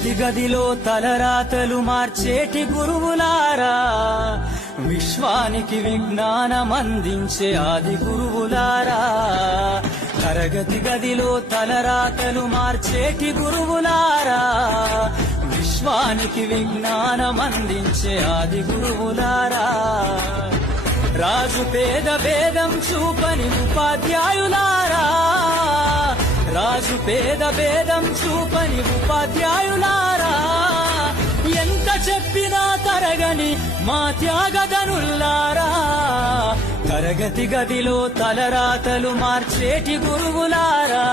తరగతి గదిలో తలరాతలు మార్చేటి గురువులారా, విశ్వానికి విజ్ఞానం అందించే ఆది గురువులారా. తరగతి గదిలో తలరాతలు మార్చేటి గురువులారా, విశ్వానికి విజ్ఞానం అందించే ఆది గురువులారా. రాజు పేద భేదం చూపని ఉపాధ్యాయులారా, రాజు పేద భేదం చూపని ఉపాధ్యాయులారా. ఎంత చెప్పినా తరగని మా త్యాగధనుల్లారా, తరగతి గదిలో తలరాతలు మార్చేటి గురువులారా.